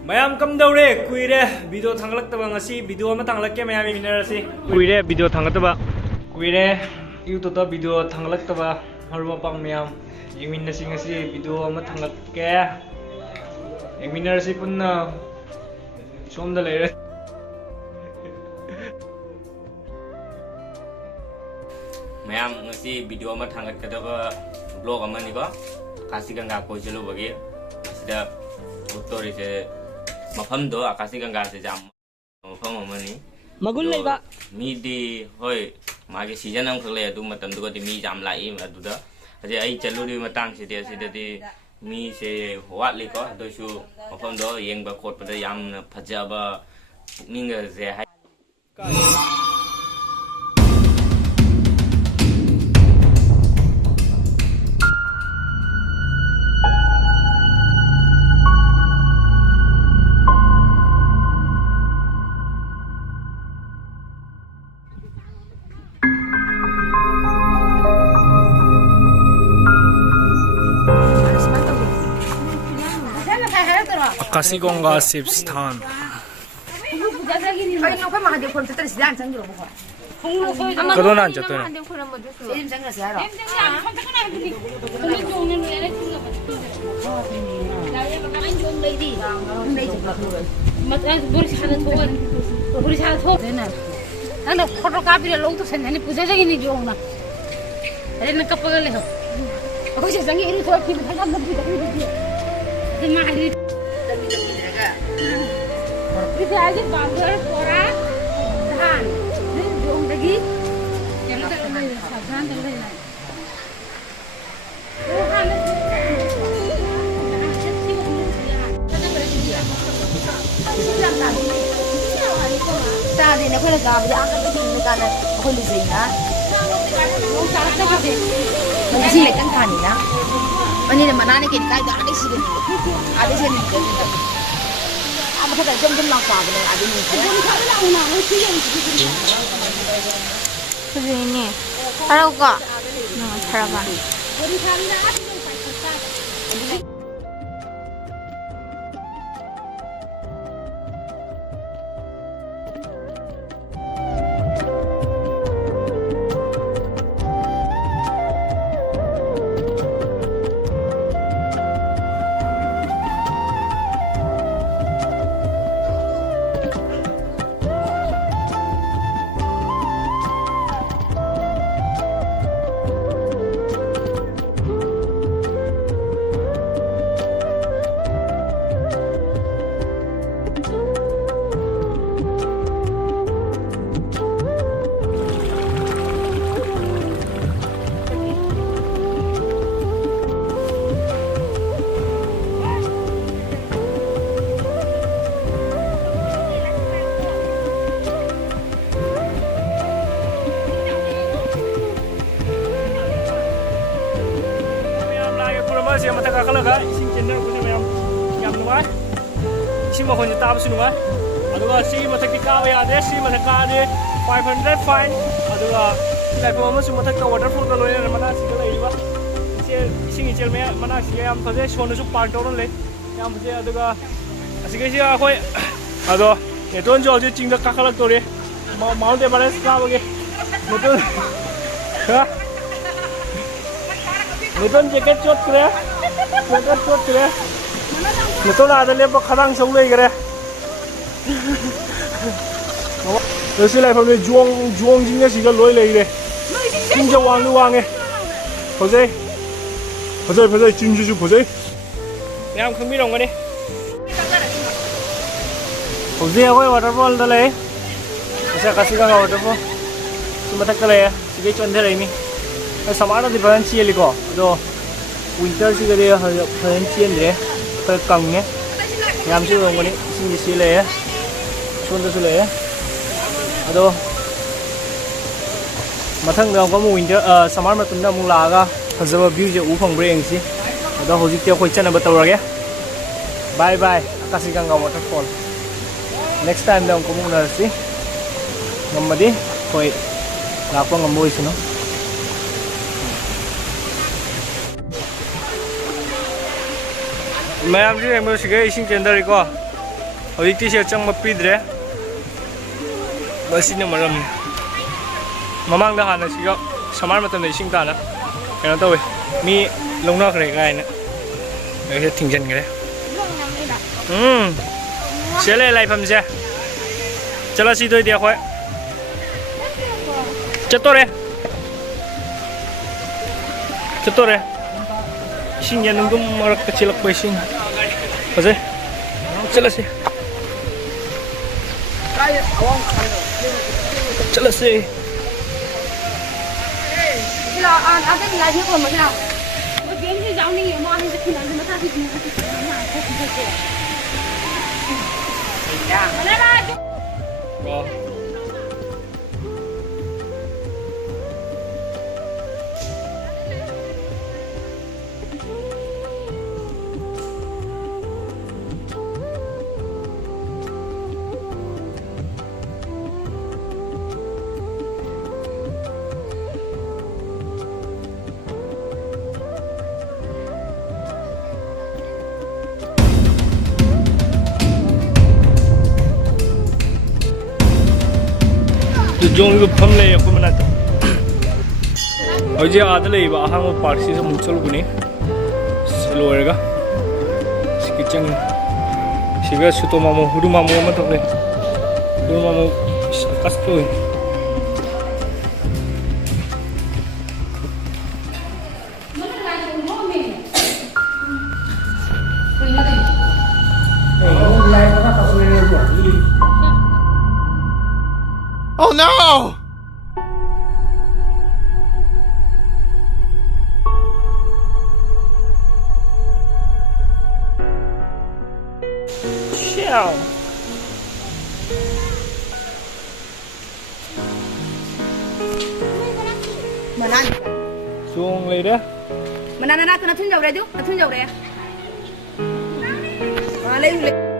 mayam kamdawre kuire video thanglak ngasi video ama thanglak mayam minarasi kuire video thanglataba kuire youtube ta video thanglak haruma pang mayam yeminasi ngasi video ama thanglak yeminarasi punna somda leire mayam ngasi video ama thanglak vlog ama ni ko kasi ganga ko jelo bagi sida utori se mafam do akasi ganga se jam mafam amani magul leba mi di hoi mage season am khle adu matam du di mi jam lai adu da aje ai chaluri matang se dia sida di mi se wat li ko do su mafam do yeng ba khot pada yam phajaba pukning ze hai Akasigonga Sip Sthan Kado nan chato na Bisa aja bangga pora tahan dong lagi yang tak tahan sabaran terlalu tadi nak kena gab dia angkat tu ni kan aku ni sehingga mesti lekan kan ni na ini mana ni kita ada sih ni apa kata jom langkah benar ada ni. ini, ada juga, terapa. Masih mata kakak lah kak, ising channel punya mayam yam nuai, ising mau hanya tahu sih nuai, aduh si mata kita ya ada si mata kita ada 500 fine, aduh lepas mana si mata kita waterfall kalau ni mana sih kalau ini bah, ising icel mana sih yam pada sono su park orang le, yam pada aduh asik sih aku, aduh itu kan jual je cingga kakak lah tu le, Mount Everest kah bagi, betul, ha? Nonton jaket cot kere, nonton ada lepas kadang seulai kere. Terus lagi pun juang jingga sih kalau loi lagi le, jingga wang lu wang posai, jingga posai. Yang kami orang ni, posai aku waterfall dah le, saya kasih kau waterfall, cuma tak le, segi contoh ini. Sama ada di bagian sini liko, do winter sih dia bagian sini deh, kekangnya, yang sih orang ni sini sini ya, contoh sini ya, do, matang dah kamu winter, sama macam dah mula agak, sebab view je upang bering sih, do hujung tiap kau cina betul lagi, bye bye, kasih kang waterfall, next time dah kamu nasi, ngamadi, kau lapang ngambil sini. Mayam ji em sih ising cendera iko ꯍꯧꯖꯤꯛꯇꯤ ꯁꯤꯗ ꯆꯪꯕ ꯄꯤꯗ꯭ꯔꯦ ꯃꯁꯤꯅ ꯃꯔꯝꯅꯤ ꯃꯃꯥꯡꯗ ꯍꯥꯟꯅ ꯁꯤꯒ summer ꯃꯇꯝꯗ ꯏꯁꯤꯡ ꯇꯥꯅ ꯀꯩꯅꯣ ꯇꯧꯋꯦ ꯃꯤ ꯂꯧꯅꯈ꯭ꯔꯦ ꯀꯥꯏꯅ ꯁꯤꯗ ꯊꯤꯡꯖꯤꯟꯈ꯭ꯔꯦ ꯁꯤꯗ ꯂꯩ ꯂꯥꯏꯐꯝꯁꯦ ꯆꯠꯂꯁꯤꯗꯣꯏꯗꯤ ꯑꯩꯈꯣꯏ ꯆꯠꯇꯣꯔꯦ 이신기한 눈금 마락까 찔럭 보이신 어제 찔렀지 찔렀지 là anh cái này chứ còn mà nào cái kiếm gì giống như mà anh sẽ khi nào mà ta thì nó không 어. 종이가 펌레 보면 안 돼. 어제 아들이 봐 한국 파크에서 뭉쳐르고니 슬로어가 시기장 시가 수도마모 후루마모만 덕네 후루마모 가스표 Oh no! Ciao. mình ăn xuống lấy đó mình ăn nó thun dầu đây chứ nó thun dầu đây lên lên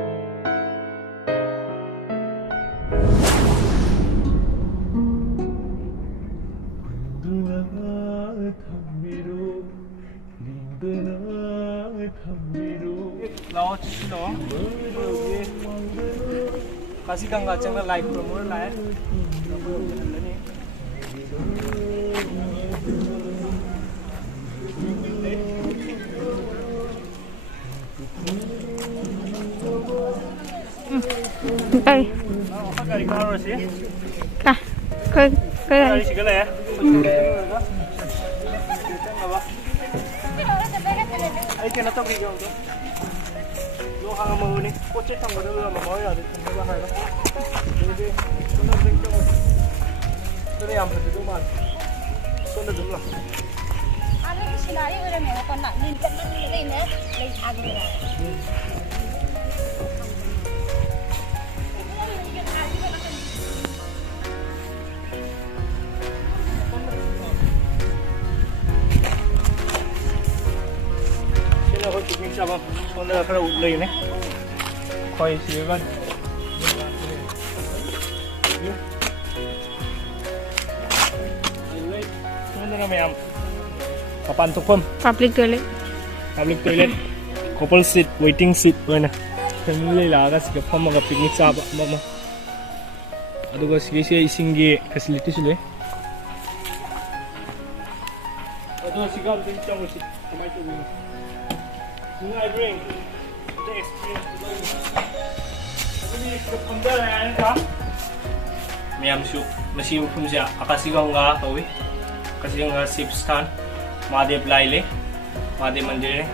나와 주시노 여기 가시강 가정은 라이크 뭘 나에 Đây, 가리 가로시 cả, cái 가리 này. 시글래 이렇게 놨다 그리고 너 하나 먹으니 꽃에 탄 거를 먹어야 돼. 내가 하나. 여기 손을 땡겨. 그래 안 받지도만. 손을 들라. ăn cái xì này rồi mẹ còn nặng nhìn cân nó lên nữa lên ăn rồi 신나고 죽긴 잡아. 손에다 그래 올리네. 거의 지금 오늘은 그냥 kapan tukam Public toilet. public toilet couple seat waiting seat wana family laga siga phamaga picnic chaba mama aduga sige se isingi facility sule adu siga din chamu si kamai to wing I bring the experience adu siga punda yan ka miyam su masi phumja akasiga kawi akasiga sipstan Mahadev लाइले महादेव मंदिर है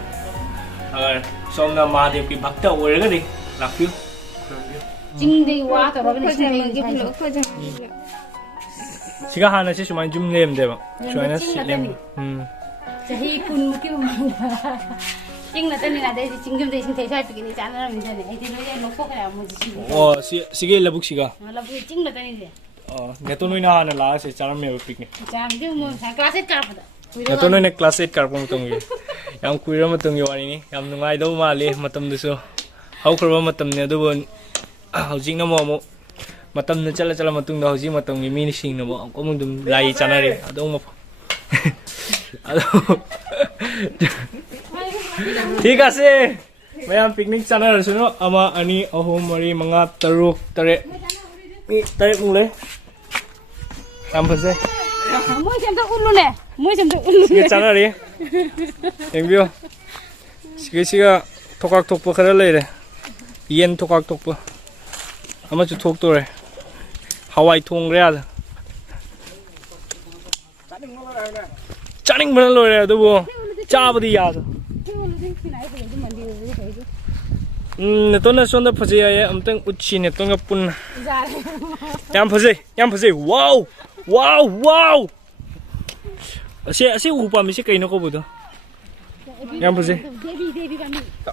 अगर सोमना महादेव की भक्त ओरगा दे लाफियो 징대 와 떨어지는 시가 하나 시 수만 좀 내면 돼봐 저희는 실렘 자기 군무기 징나 때문에 내 징금 대신 대사할 때는 자나라 문제네 이제 너희 놓고 그래 뭐지 어 시게 라북 시가 라부 징나 때문에 내또 너희나 하나 라세 자람메 피크닉 자 이제 뭐 클래스 car보다 내또 너희네 클래스 8 karpong tonggi yang kuira matong yawani ni yang nungai do mali matam duso hau khurba matam ne do bon haujing na mo matam na chala chala matung da hauji matam ni min sing na mo ko mung dum lai chanari adong mo ado ঠিক আছে mayam picnic chanarasunu ama ani ahum mari manga taruk tare mi tare mule yam fazai Moi sem to ulu le. Moi sem to ulu. sige chanari yengbiyo siga thokak thokpa khara leire yen thokak thokpa ama chu thok tore hawai thong re ada chaning bana lore adubu chabadi yada netona sonda phase ya amtang utchi netonga pun yam phase wow wow wow ase upa mi se kaino ko budo yam phase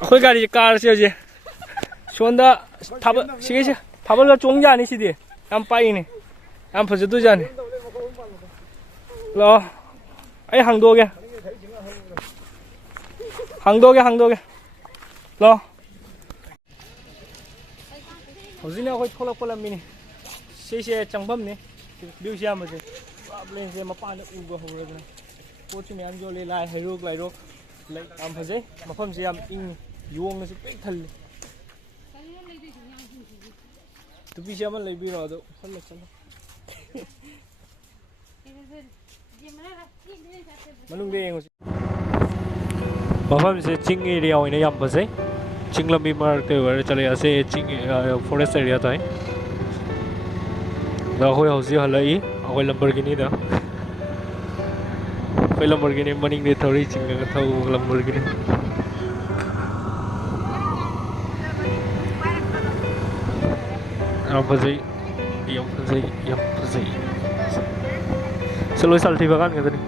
khoi gari car se je sonda thab sige thabal chongja ni sidi yam pai ni yam phase du jani lo ai hangdoge lo hozina khoi tholak polam mini se changbam ni view sia ma se plane se mapa na uba hore na pochi me am jo le lai herok lai rok lai am phaje mafam se am ing yong na su pek thal tu bi sia man lai bi ro do phal la chalo manung de eng mafam se ching area oina yam phaje chinglambi mar te war chale ase ching forest area tai da khoi hausi halai akoi Lamborghini da khoi Lamborghini maning de thori chinga ka thau Lamborghini am phazai selo salti bagan ka tadi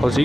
hausi